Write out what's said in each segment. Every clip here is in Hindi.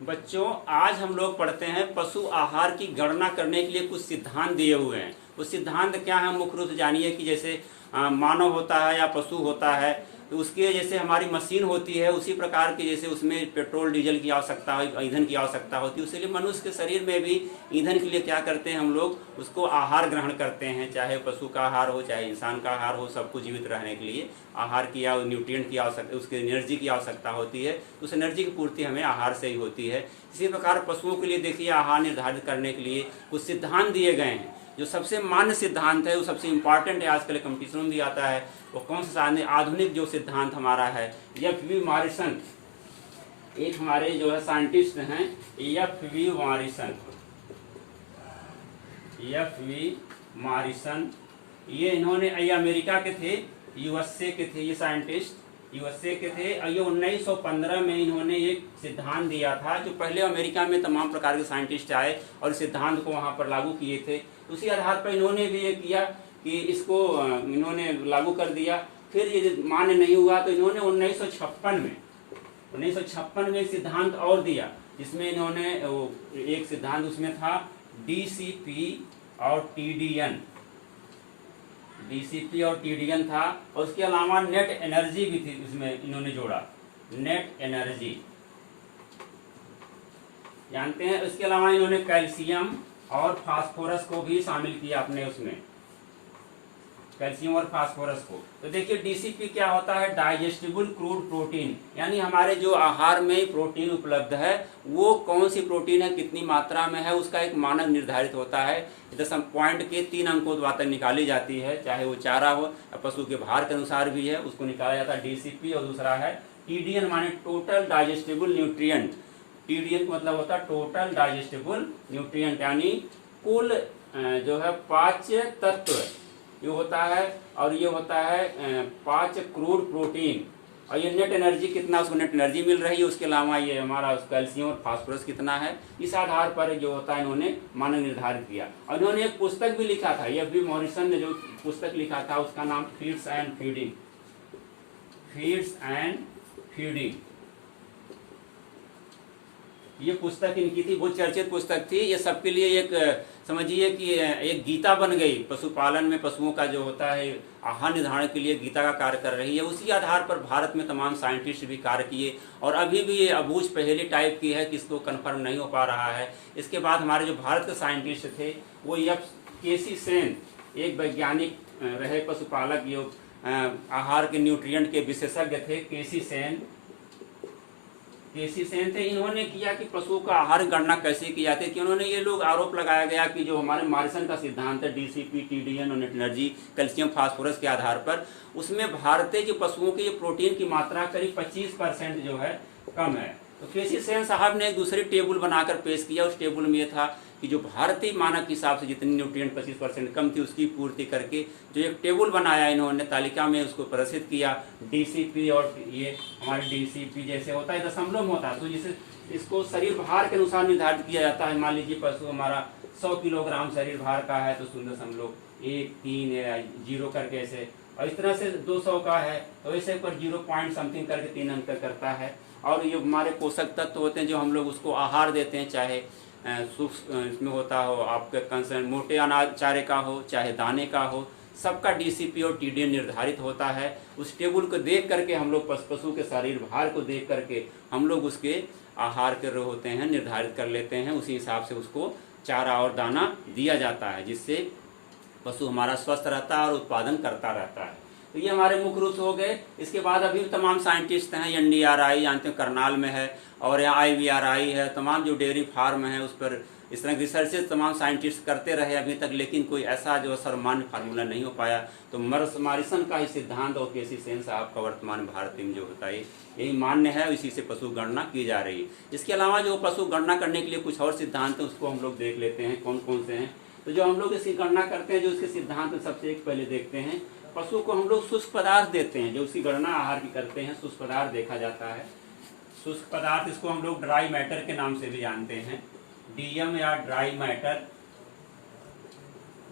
बच्चों, आज हम लोग पढ़ते हैं पशु आहार की गणना करने के लिए कुछ सिद्धांत दिए हुए हैं। वो सिद्धांत क्या है मुख्य रूप से जानिए कि जैसे मानव होता है या पशु होता है, तो उसके जैसे हमारी मशीन होती है उसी प्रकार की जैसे उसमें पेट्रोल डीजल की आवश्यकता हो, ईंधन की आवश्यकता होती है। उसके मनुष्य के शरीर में भी ईंधन के लिए क्या करते हैं हम लोग उसको आहार ग्रहण करते हैं, चाहे पशु का आहार हो चाहे इंसान का आहार हो, सबको जीवित रहने के लिए आहार की या न्यूट्रिएंट की आवश्यकता, उसकी एनर्जी की आवश्यकता होती है। तो उस एनर्जी की पूर्ति हमें आहार से ही होती है। इसी प्रकार पशुओं के लिए देखिए आहार निर्धारित करने के लिए कुछ सिद्धांत दिए गए हैं। जो सबसे मान्य सिद्धांत है, वो सबसे इम्पॉर्टेंट है, आजकल कंपटीशन में भी आता है। वो कौन सा आधुनिक जो सिद्धांत हमारा है, F.V. मॉरिसन, एक हमारे जो है साइंटिस्ट हैं F.V. Morrison, F.V. मॉरिसन। ये इन्होंने, ये अमेरिका के थे, USA के थे, ये साइंटिस्ट USA के थे। और ये 1915 में इन्होंने एक सिद्धांत दिया था, जो पहले अमेरिका में तमाम प्रकार के साइंटिस्ट आए और सिद्धांत को वहाँ पर लागू किए थे। उसी आधार पर इन्होंने भी ये किया कि इसको इन्होंने लागू कर दिया। फिर ये मान्य नहीं हुआ तो इन्होंने 1956 में सिद्धांत और दिया, जिसमें इन्होंने एक सिद्धांत उसमें था DCP और TDN, DCP और TDN था। और उसके अलावा नेट एनर्जी भी थी, इसमें इन्होंने जोड़ा नेट एनर्जी, जानते हैं। इसके अलावा इन्होंने कैल्शियम और फास्फोरस को भी शामिल किया अपने उसमें, कैल्शियम और फास्फोरस को। तो देखिए DCP क्या होता है, डाइजेस्टिबल क्रूड प्रोटीन, यानी हमारे जो आहार में प्रोटीन उपलब्ध है वो कौन सी प्रोटीन है, कितनी मात्रा में है, उसका एक मानक निर्धारित होता है। 10 पॉइंट के 3 अंकों द्वारा निकाली जाती है, चाहे वो चारा हो या पशु के भार के अनुसार भी है, उसको निकाला जाता है DCP। और दूसरा है TDN, माने टोटल डाइजेस्टिबल न्यूट्रिएंट। TDN का मतलब होता है टोटल डाइजेस्टिबल न्यूट्रिएंट, यानी कुल जो है पाच्य तत्व ये होता है। और ये होता है पाच्य क्रूड प्रोटीन। और ये नेट एनर्जी कितना, उसको नेट एनर्जी मिल रही है। उसके अलावा ये हमारा कैल्शियम और फास्फोरस कितना है, इस आधार पर जो होता है इन्होंने मानक निर्धारित किया। और इन्होंने एक पुस्तक भी लिखा था, F.V. मॉरिसन ने जो पुस्तक लिखा था उसका नाम feeds and feeding, feeds and feeding, ये पुस्तक इनकी थी, बहुत चर्चित पुस्तक थी। ये सबके लिए एक समझिए कि एक गीता बन गई। पशुपालन में पशुओं का जो होता है आहार निर्धारण के लिए गीता का कार्य कर रही है। उसी आधार पर भारत में तमाम साइंटिस्ट भी कार्य किए और अभी भी ये अबूझ पहेली टाइप की है कि इसको कन्फर्म नहीं हो पा रहा है। इसके बाद हमारे जो भारत के साइंटिस्ट थे वो K.C. सेन, एक वैज्ञानिक रहे पशुपालक, जो आहार के न्यूट्रिएंट के विशेषज्ञ थे, K.C. सेन थे। इन्होंने किया कि पशुओं का आहार गणना कैसे की जाती है, कि उन्होंने ये लोग आरोप लगाया गया कि जो हमारे मॉरिसन का सिद्धांत है DCP, TDN और नेट एनर्जी, कैल्शियम फास्फोरस के आधार पर, उसमें भारतीय जो पशुओं की प्रोटीन की मात्रा करीब 25% जो है कम है। तो K.C. सेन साहब ने एक दूसरी टेबल बनाकर पेश किया। उस टेबल में ये था कि जो भारतीय मानक के हिसाब से जितनी न्यूट्रिएंट 25% कम थी उसकी पूर्ति करके जो एक टेबल बनाया इन्होंने, तालिका में उसको प्रदर्शित किया। DCP और ये हमारे DCP जैसे होता है दशमलव में होता है, तो जिसे इसको शरीर भार के अनुसार निर्धारित किया जाता है। मान लीजिए पशु हमारा 100 किलोग्राम शरीर भार का है तो 0.130 करके ऐसे, और इस तरह से 200 का है तो ऐसे पर 0 पॉइंट समथिंग करके 3 अंक करता है। और ये हमारे पोषक तत्व होते हैं जो हम लोग उसको आहार देते हैं, चाहे इसमें होता हो आपके कंसर्न मोटे अनाज चारे का हो चाहे दाने का हो, सबका DCP और TDN निर्धारित होता है। उस टेबल को देख करके हम लोग पशु के शरीर भार को देख करके हम लोग उसके आहार के जो होते हैं निर्धारित कर लेते हैं। उसी हिसाब से उसको चारा और दाना दिया जाता है, जिससे पशु हमारा स्वस्थ रहता है और उत्पादन करता रहता है। तो ये हमारे मुख्य रूप से हो गए। इसके बाद अभी तमाम साइंटिस्ट हैं, NDRI जानते हैं करनाल में है, और यहाँ IVRI है, तमाम जो डेयरी फार्म है उस पर इस तरह की रिसर्चेज तमाम साइंटिस्ट करते रहे अभी तक, लेकिन कोई ऐसा जो सर्वमान्य फार्मूला नहीं हो पाया। तो मॉरिसन का ही सिद्धांत और K.C. सेन साहब का वर्तमान भारत में जो होता है यही मान्य है, इसी से पशु गणना की जा रही है। इसके अलावा जो पशु गणना करने के लिए कुछ और सिद्धांत है उसको हम लोग देख लेते हैं कौन कौन से हैं। तो जो हम लोग इसकी गणना करते हैं, जो इसके सिद्धांत सबसे एक पहले देखते हैं, पशु को हम लोग शुष्क पदार्थ देते हैं। जो उसकी गणना आहार की करते हैं शुष्क पदार्थ देखा जाता है। शुष्क पदार्थ इसको हम लोग ड्राई मैटर के नाम से भी जानते हैं, DM या ड्राई मैटर।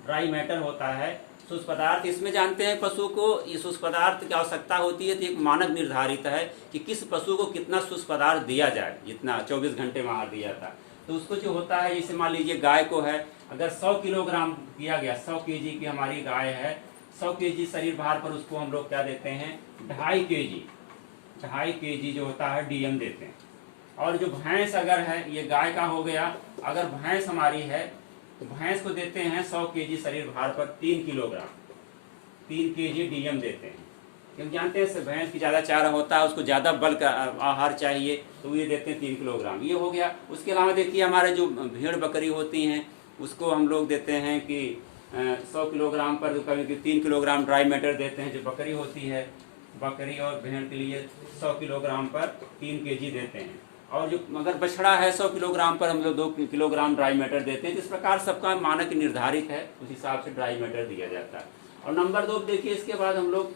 ड्राई मैटर होता है शुष्क पदार्थ, इसमें जानते हैं पशु को ये शुष्क पदार्थ की आवश्यकता होती है, तो एक मानक निर्धारित है कि किस पशु को कितना शुष्क पदार्थ दिया जाए, जितना 24 घंटे में आहार दिया था। तो उसको जो होता है, जैसे मान लीजिए गाय को है, अगर 100 किलोग्राम दिया गया, 100 केजी की हमारी गाय है, 100 केजी शरीर भार पर उसको हम लोग क्या देते हैं, 2.5 केजी जो होता है डीएम देते हैं। और जो भैंस अगर है, ये गाय का हो गया, अगर भैंस हमारी है तो भैंस को देते हैं 100 केजी शरीर भार पर 3 किलोग्राम, 3 केजी डीएम देते हैं। क्योंकि जानते हैं भैंस की ज़्यादा चारा होता है, उसको ज़्यादा बल का आहार चाहिए, तो ये देते हैं 3 किलोग्राम, ये हो गया। उसके अलावा देखिए हमारे जो भेड़ बकरी होती हैं उसको हम लोग देते हैं कि 100 किलोग्राम पर कभी 3 किलोग्राम ड्राई मैटर देते हैं। जो बकरी होती है, बकरी और भेड़ के लिए 100 किलोग्राम पर 3 केजी देते हैं। और जो अगर बछड़ा है 100 किलोग्राम पर हम लोग 2 किलोग्राम ड्राई मैटर देते हैं। इस प्रकार सबका मानक निर्धारित है, उस हिसाब से ड्राई मैटर दिया जाता है। और नंबर 2 देखिए, इसके बाद हम लोग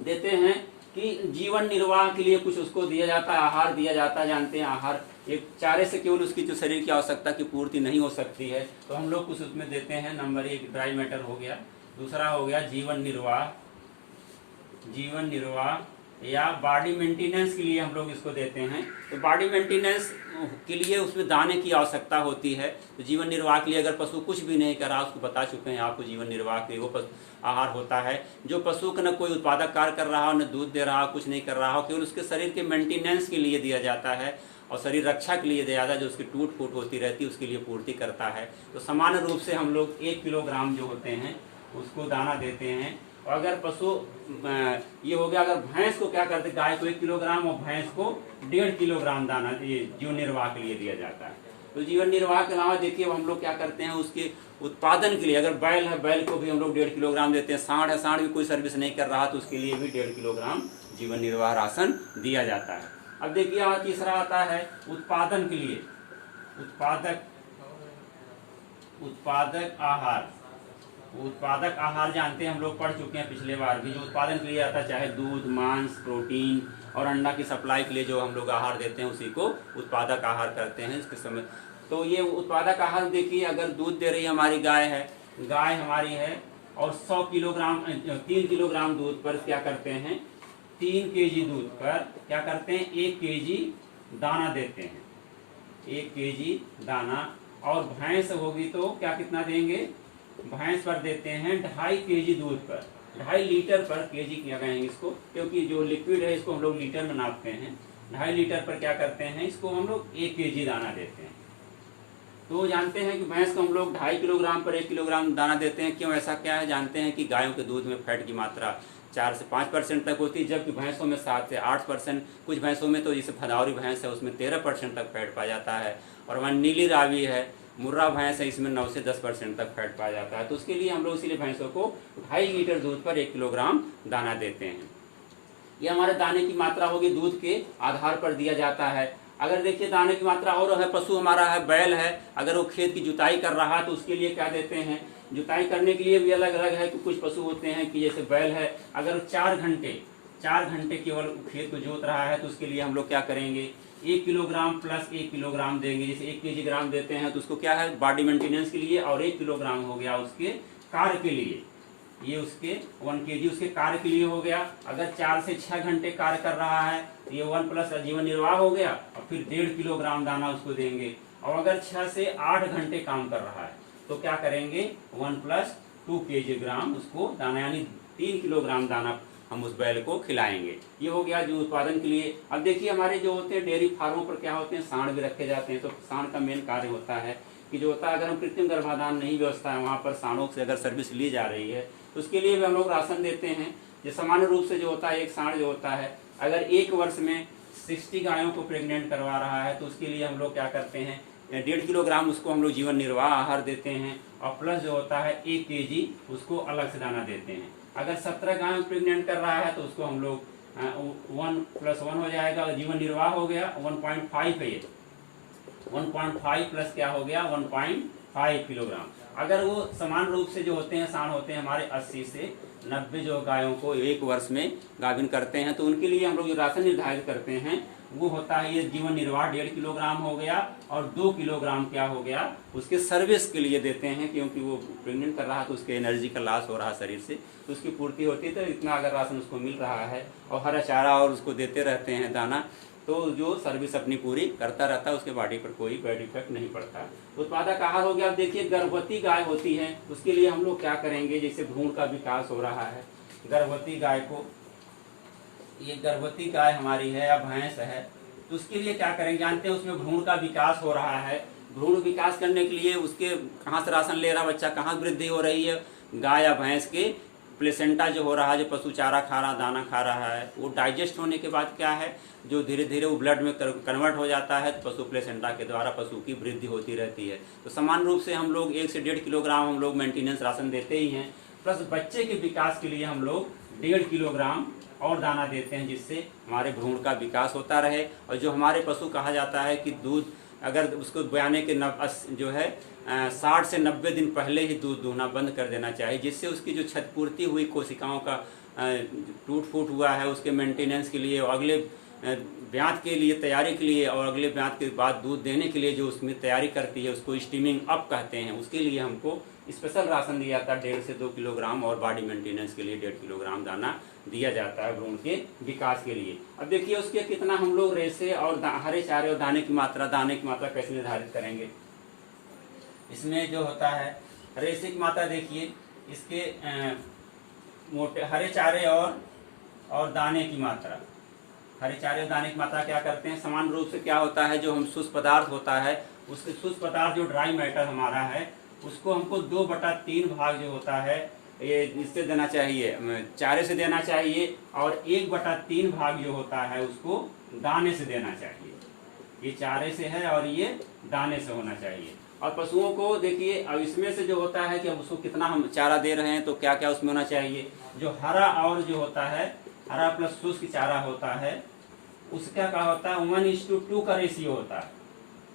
देते हैं कि जीवन निर्वाह के लिए कुछ उसको दिया जाता है, आहार दिया जाता है। जानते हैं आहार एक चारे से केवल उसकी जो शरीर की आवश्यकता की पूर्ति नहीं हो सकती है, तो हम लोग कुछ उसमें देते हैं। नंबर 1 ड्राई मैटर हो गया, दूसरा हो गया जीवन निर्वाह या बॉडी मेंटेनेंस के लिए हम लोग इसको देते हैं। तो बॉडी मेंटेनेंस के लिए उसमें दाने की आवश्यकता होती है। तो जीवन निर्वाह के लिए अगर पशु कुछ भी नहीं कर रहा, उसको बता चुके हैं आपको, जीवन निर्वाह के लिए वो आहार होता है जो पशु का न कोई उत्पादक कार्य कर रहा हो, न दूध दे रहा हो, कुछ नहीं कर रहा हो, केवल उसके शरीर के मेंटेनेंस के लिए दिया जाता है और शरीर रक्षा के लिए दिया जाता है। जो उसकी टूट फूट होती रहती है उसके लिए पूर्ति करता है। तो सामान्य रूप से हम लोग 1 किलोग्राम जो होते हैं उसको दाना देते हैं। और अगर पशु ये हो गया, अगर भैंस को क्या करते, गाय को 1 किलोग्राम और भैंस को 1.5 किलोग्राम दाना ये जीवन निर्वाह के लिए दिया जाता है। तो जीवन निर्वाह के अलावा देखिए हम लोग क्या करते हैं, उसके उत्पादन के लिए अगर बैल है, बैल को भी हम लोग 1.5 किलोग्राम देते हैं। सांड है, सांड भी कोई सर्विस नहीं कर रहा तो उसके लिए भी 1.5 किलोग्राम जीवन निर्वाह राशन दिया जाता है। अब देखिए यहाँ तीसरा आता है उत्पादन के लिए, उत्पादक आहार जानते हैं हम लोग, पढ़ चुके हैं पिछले बार भी। जो उत्पादन के लिए आता है, चाहे दूध, मांस, प्रोटीन और अंडा की सप्लाई के लिए जो हम लोग आहार देते हैं उसी को उत्पादक आहार करते हैं इसके समय। तो ये उत्पादक आहार देखिए, अगर दूध दे रही हमारी गाय है, गाय हमारी है और 100 किलोग्राम 3 किलोग्राम दूध पर क्या करते हैं, 3 केजी दूध पर क्या करते हैं, 1 केजी दाना देते हैं, 1 केजी दाना। और भैंस होगी तो क्या कितना देंगे, भैंस पर देते हैं 2.5 केजी दूध पर, 2.5 लीटर पर, केजी क्या कहेंगे इसको, क्योंकि जो लिक्विड है इसको हम लोग लीटर में नापते हैं। 2.5 लीटर पर क्या करते हैं, इसको हम लोग 1 केजी दाना देते हैं। तो जानते हैं कि भैंस को हम लोग 2.5 किलोग्राम पर 1 किलोग्राम दाना देते हैं। क्यों ऐसा क्या है, जानते हैं कि गायों के दूध में फैट की मात्रा 4 से 5% तक होती है, जबकि भैंसों में 7 से 8%, कुछ भैंसों में तो जैसे भदौरी भैंस है उसमें 13% तक फैट पाया जाता है। और वहाँ नीली रावी है, मुर्रा भैंस है, इसमें 9 से 10% तक फैट पाया जाता है। तो उसके लिए हम लोग इसीलिए भैंसों को 2.5 लीटर दूध पर 1 किलोग्राम दाना देते हैं। ये हमारे दाने की मात्रा होगी, दूध के आधार पर दिया जाता है। अगर देखिए दाने की मात्रा और है, पशु हमारा है, बैल है, अगर वो खेत की जुताई कर रहा है तो उसके लिए क्या देते हैं, जुताई करने के लिए भी अलग अलग है कि कुछ पशु होते हैं कि जैसे बैल है, अगर 4 घंटे केवल खेत को जोत रहा है तो उसके लिए हम लोग क्या करेंगे, 1 किलोग्राम प्लस 1 किलोग्राम देंगे। जैसे 1 केजी ग्राम देते हैं तो उसको क्या है, बॉडी मेंटेनेंस के लिए, और 1 किलोग्राम हो गया उसके कार्य के लिए, ये उसके 1 केजी उसके कार्य के लिए हो गया। अगर 4 से 6 घंटे कार्य कर रहा है तो ये 1 प्लस जीवन निर्वाह हो गया, और फिर 1.5 किलोग्राम दाना उसको देंगे। और अगर 6 से 8 घंटे काम कर रहा है तो क्या करेंगे, 1 प्लस 2 केजी ग्राम उसको दाना, यानी 3 किलोग्राम दाना हम उस बैल को खिलाएंगे। ये हो गया जो उत्पादन के लिए। अब देखिए हमारे जो होते हैं डेयरी फार्मों पर क्या होते हैं, सांड भी रखे जाते हैं। तो सांड का मेन कार्य होता है कि जो होता है, अगर हम कृत्रिम गर्भाधान नहीं व्यवस्था है वहाँ पर सांडों से अगर सर्विस ली जा रही है तो उसके लिए भी हम लोग राशन देते हैं। ये सामान्य रूप से जो होता है, एक सांड जो होता है अगर 1 वर्ष में 60 गायों को प्रेग्नेंट करवा रहा है तो उसके लिए हम लोग क्या करते हैं, 1.5 किलोग्राम उसको हम लोग जीवन निर्वाह आहार देते हैं, और प्लस जो होता है 1 केजी उसको अलग से दाना देते हैं। अगर 17 गायों प्रेग्नेंट कर रहा है तो उसको हम लोग 1 + 1 हो जाएगा, जीवन निर्वाह हो गया 1.5 है, ये 1.5 प्लस क्या हो गया 1.5 किलोग्राम। अगर वो समान रूप से जो होते हैं, सांड होते हैं हमारे 80 से 90 जो गायों को 1 वर्ष में गाभिन करते हैं, तो उनके लिए हम लोग जो राशन निर्धारित करते हैं वो होता है ये जीवन निर्वाह 1.5 किलोग्राम हो गया, और 2 किलोग्राम क्या हो गया उसके सर्विस के लिए देते हैं, क्योंकि वो प्रेग्नेंट कर रहा है तो उसके एनर्जी का लॉस हो रहा है शरीर से, तो उसकी पूर्ति होती है। तो इतना अगर राशन उसको मिल रहा है और हरा चारा और उसको देते रहते हैं दाना, तो जो सर्विस अपनी पूरी करता रहता है, उसके बॉडी पर कोई बैड इफेक्ट नहीं पड़ता। उत्पादक आहार हो गया। अब देखिए गर्भवती गाय होती है, उसके लिए हम लोग क्या करेंगे, जैसे भ्रूण का विकास हो रहा है, गर्भवती गाय को, ये गर्भवती गाय हमारी है या भैंस है, तो उसके लिए क्या करेंगे जानते हैं, उसमें भ्रूण का विकास हो रहा है। भ्रूण विकास करने के लिए उसके कहाँ से राशन ले रहा बच्चा, कहाँ वृद्धि हो रही है, गाय या भैंस के प्लेसेंटा जो हो रहा है, जो पशु चारा खा रहा, दाना खा रहा है, वो डाइजेस्ट होने के बाद क्या है, जो धीरे धीरे वो ब्लड में कन्वर्ट हो जाता है, तो पशु प्लेसेंटा के द्वारा पशु की वृद्धि होती रहती है। तो समान रूप से हम लोग 1 से 1.5 किलोग्राम हम लोग मेंटेनेंस राशन देते ही हैं, प्लस बच्चे के विकास के लिए हम लोग 1.5 किलोग्राम और दाना देते हैं, जिससे हमारे भ्रूण का विकास होता रहे। और जो हमारे पशु कहा जाता है कि दूध अगर उसको ब्याने के जो है 60 से 90 दिन पहले ही दूध दूहना बंद कर देना चाहिए, जिससे उसकी जो क्षतिपूर्ति हुई कोशिकाओं का टूट फूट हुआ है, उसके मेंटेनेंस के लिए और अगले ब्यात के लिए तैयारी के लिए और अगले ब्यात के बाद दूध देने के लिए जो उसमें तैयारी करती है, उसको स्टीमिंग अप कहते हैं। उसके लिए हमको स्पेशल राशन दिया जाता है 1.5 से 2 किलोग्राम, और बॉडी मेंटेनेंस के लिए 1.5 किलोग्राम दाना दिया जाता है भ्रूण के विकास के लिए। अब देखिए उसके कितना हम लोग रेसे और हरे चारे और दाने की मात्रा कैसे निर्धारित करेंगे। इसमें जो होता है रेसे की मात्रा, देखिए इसके मोटे हरे चारे और दाने की मात्रा, हरे चारे और दाने की मात्रा क्या करते हैं, समान रूप से क्या होता है, जो हम शुष्क पदार्थ होता है, उसके शुष्क पदार्थ जो ड्राई मैटर हमारा है, उसको हमको 2/3 भाग जो होता है ये इससे देना चाहिए, चारे से देना चाहिए, और 1/3 भाग जो होता है उसको दाने से देना चाहिए। ये चारे से है और ये दाने से होना चाहिए। और पशुओं को देखिए, अब इसमें से जो होता है कि अब उसको कितना हम चारा दे रहे हैं, तो क्या क्या उसमें होना चाहिए, जो हरा और जो होता है हरा प्लस शुष्क चारा होता है, उसका क्या होता है 1:2 का रेशियो होता है।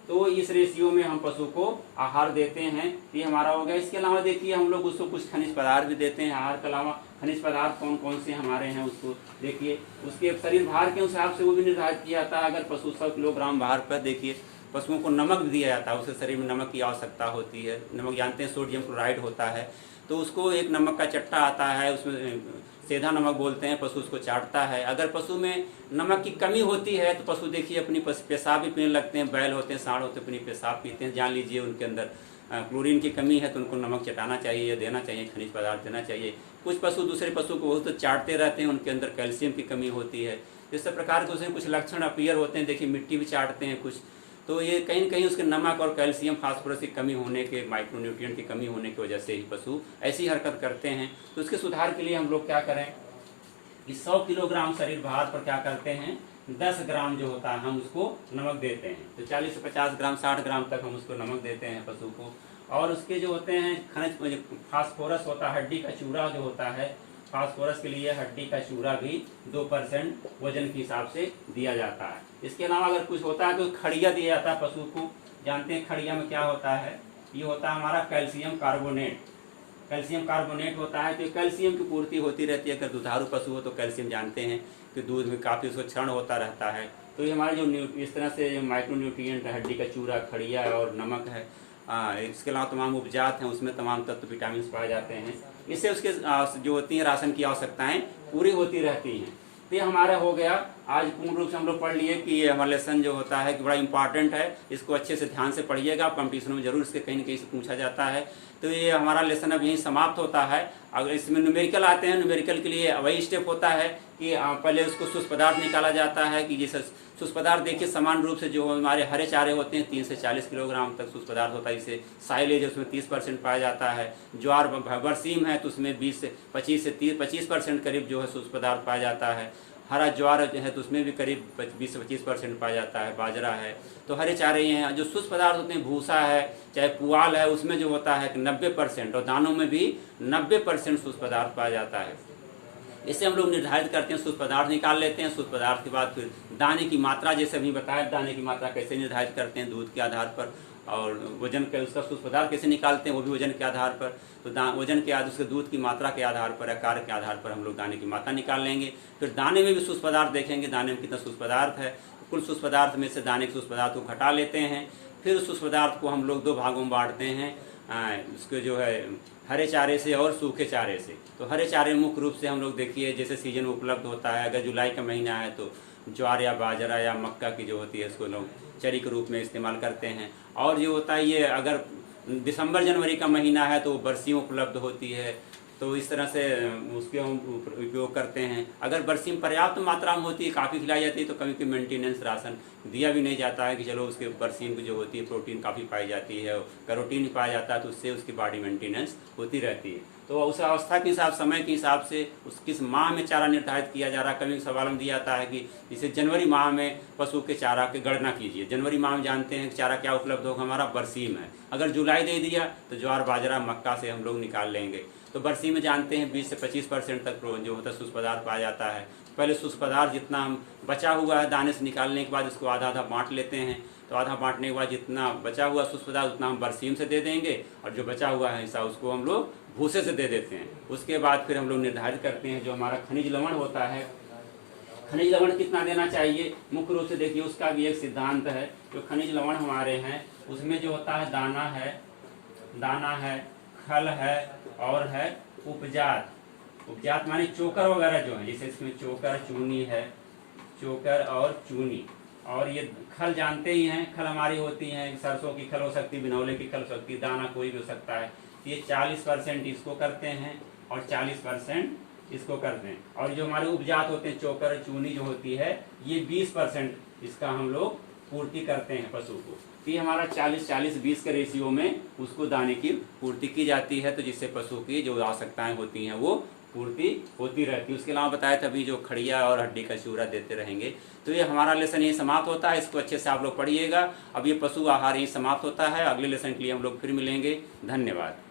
तो इस रेशियो में हम पशु को आहार देते हैं, ये हमारा हो गया। इसके अलावा देखिए हम लोग उसको कुछ खनिज पदार्थ भी देते हैं। आहार के अलावा खनिज पदार्थ कौन कौन से हमारे हैं, उसको देखिए उसके शरीर भार के हिसाब से वो भी निर्धारित किया जाता है। अगर पशु 100 किलोग्राम भार पर, देखिए पशुओं को नमक भी दिया जाता है, उसके शरीर में नमक की आवश्यकता होती है। नमक जानते हैं सोडियम क्लोराइड होता है, तो उसको एक नमक का चट्टा आता है, उसमें सेधा नमक बोलते हैं, पशु उसको चाटता है। अगर पशु में नमक की कमी होती है तो पशु देखिए अपनी पेशाब भी पीने लगते हैं, बैल होते हैं, सांड होते हैं, अपनी पेशाब पीते हैं, जान लीजिए उनके अंदर क्लोरीन की कमी है, तो उनको नमक चटाना चाहिए या देना चाहिए, खनिज पदार्थ देना चाहिए। कुछ पशु दूसरे पशु को बहुत चाटते रहते हैं, उनके अंदर कैल्शियम की कमी होती है। इस प्रकार के उसमें कुछ लक्षण अपीयर होते हैं, देखिए मिट्टी भी चाटते हैं कुछ, तो ये कहीं न कहीं उसके नमक और कैल्शियम फास्फोरस की कमी होने के, माइक्रोन्यूट्रिएंट की कमी होने की वजह से ही पशु ऐसी हरकत करते हैं। तो उसके सुधार के लिए हम लोग क्या करें कि 100 किलोग्राम शरीर भार पर क्या करते हैं 10 ग्राम जो होता है हम उसको नमक देते हैं। तो 40 से 50 ग्राम 60 ग्राम तक हम उसको नमक देते हैं पशु को। और उसके जो होते हैं खनिज फास्फोरस होता है, हड्डी का चूरा जो होता है, फास्फोरस के लिए हड्डी का चूरा भी 2% वजन के हिसाब से दिया जाता है। इसके अलावा अगर कुछ होता है तो खड़िया दिया जाता है पशु को। जानते हैं खड़िया में क्या होता है, ये होता है हमारा कैल्शियम कार्बोनेट। कैल्शियम कार्बोनेट होता है, तो कैल्शियम की पूर्ति होती रहती है। अगर दुधारू पशु हो तो कैल्शियम जानते हैं कि दूध में काफ़ी उसको क्षरण होता रहता है। तो ये हमारे जो इस तरह से माइक्रो न्यूट्रिएंट हड्डी का चूरा, खड़िया और नमक है, इसके अलावा तमाम उपजात हैं, उसमें तमाम तत्व विटामिन पाए जाते हैं। इससे उसके जो होती हैं राशन की आवश्यकताएँ पूरी होती रहती हैं। तो ये हमारा हो गया। आज पूर्ण रूप से हम लोग पढ़ लिए कि ये हमारा लेसन जो होता है कि बड़ा इंपॉर्टेंट है, इसको अच्छे से ध्यान से पढ़िएगा। कंपटीशन में जरूर इसके कहीं न कहीं से पूछा जाता है। तो ये हमारा लेसन अब यहीं समाप्त होता है। अगर इसमें न्यूमेरिकल आते हैं, न्यूमेरिकल के लिए वही स्टेप होता है कि पहले उसको शुष्क पदार्थ निकाला जाता है कि जैसे शुष्क पदार्थ देखिए समान रूप से जो हमारे हरे चारे होते हैं 3 से 40 किलोग्राम तक शुष्क पदार्थ होता है। इसे साइलेज उसमें 30% पाया जाता है। ज्वार बरसीम है तो उसमें 25 से 25% करीब जो है शुष्क पदार्थ पाया जाता है। हरा ज्वार है तो उसमें भी करीब 20 से 25% पाया जाता है। बाजरा है तो हरे चारे ये हैं। जो शुष्क पदार्थ होते हैं भूसा है चाहे पुआल है, उसमें जो होता है 90%, और दानों में भी 90% शुष्क पदार्थ पाया जाता है। इसे हम लोग निर्धारित करते हैं, शुष्क पदार्थ निकाल लेते हैं। शुष्क पदार्थ के बाद फिर दाने की मात्रा, जैसे अभी बताया दाने की मात्रा कैसे निर्धारित करते हैं दूध के आधार पर, और वजन के उसका शुष्क पदार्थ कैसे निकालते हैं वो भी वजन के आधार पर। तो वजन के आधार उसके दूध की मात्रा के आधार पर या कार्य के आधार पर हम लोग दाने की मात्रा निकाल लेंगे। फिर दाने में भी शुष्क पदार्थ देखेंगे, दाने में कितना शुष्क पदार्थ है। कुल सूक्ष्म पदार्थ में से दाने के सूक्ष्म पदार्थ को घटा लेते हैं। फिर उस सूक्ष्म पदार्थ को हम लोग 2 भागों में बांटते हैं, उसके जो है हरे चारे से और सूखे चारे से। तो हरे चारे मुख्य रूप से हम लोग देखिए जैसे सीजन में उपलब्ध होता है, अगर जुलाई का महीना है तो ज्वार या बाजरा या मक्का की जो होती है इसको लोग चरी के रूप में इस्तेमाल करते हैं। और जो होता है ये अगर दिसंबर जनवरी का महीना है तो बरसियों उपलब्ध होती है, तो इस तरह से उसके हम उपयोग करते हैं। अगर बरसी में पर्याप्त मात्रा में होती है, काफ़ी खिलाई जाती है, तो कभी कभी मेंटेनेंस राशन दिया भी नहीं जाता है कि चलो उसके बरसीम की जो होती है प्रोटीन काफ़ी पाई जाती है, कैरोटीन पाया जाता है, तो उससे उसकी बॉडी मेंटेनेंस होती रहती है। तो उस अवस्था के हिसाब समय के हिसाब से उस किस माह में चारा निर्धारित किया जा रहा है। कभी सवाल में दिया जाता है कि जैसे जनवरी माह में पशु के चारा की गणना कीजिए। जनवरी माह में जानते हैं कि चारा क्या उपलब्ध होगा, हमारा बरसीम है। अगर जुलाई दे दिया तो ज्वार बाजरा मक्का से हम लोग निकाल लेंगे। तो बरसी में जानते हैं 20 से 25% तक जो होता है सूक्ष्म पदार्थ पाया जाता है। पहले सूक्ष्म पदार्थ जितना हम बचा हुआ है दाने से निकालने के बाद इसको आधा आधा बांट लेते हैं। तो आधा बांटने के बाद जितना बचा हुआ सूक्ष्म पदार्थ उतना हम बरसीम से दे देंगे, और जो बचा हुआ है हिस्सा उसको हम लोग भूसे से दे देते हैं। उसके बाद फिर हम लोग निर्धारित करते हैं जो हमारा खनिज लवण होता है, खनिज लवण कितना देना चाहिए। मुख्य रूप से देखिए उसका भी एक सिद्धांत है। जो खनिज लवण हमारे हैं उसमें जो होता है दाना है, खल है और है उपजात। उपजात माने चोकर वगैरह जो है, जैसे इसमें चोकर चूनी है, चोकर और चूनी। और ये खल जानते ही हैं, खल हमारी होती हैं, सरसों की खल हो सकती है, बिनौले की खल हो सकती है, दाना कोई भी हो सकता है। ये 40% इसको करते हैं और 40% इसको करते हैं। और जो हमारे उपजात होते हैं चोकर चूनी जो होती है, ये 20% इसका हम लोग पूर्ति करते हैं पशु को। ये हमारा 40-40-20 के रेशियो में उसको दाने की पूर्ति की जाती है, तो जिससे पशु की जो आवश्यकताएं होती हैं वो पूर्ति होती रहती है। उसके अलावा बताया था अभी जो खड़िया और हड्डी का चूरा देते रहेंगे। तो ये हमारा लेसन यही समाप्त होता है। इसको अच्छे से आप लोग पढ़िएगा। अब ये पशु आहार यही समाप्त होता है। अगले लेसन के लिए हम लोग फिर मिलेंगे। धन्यवाद।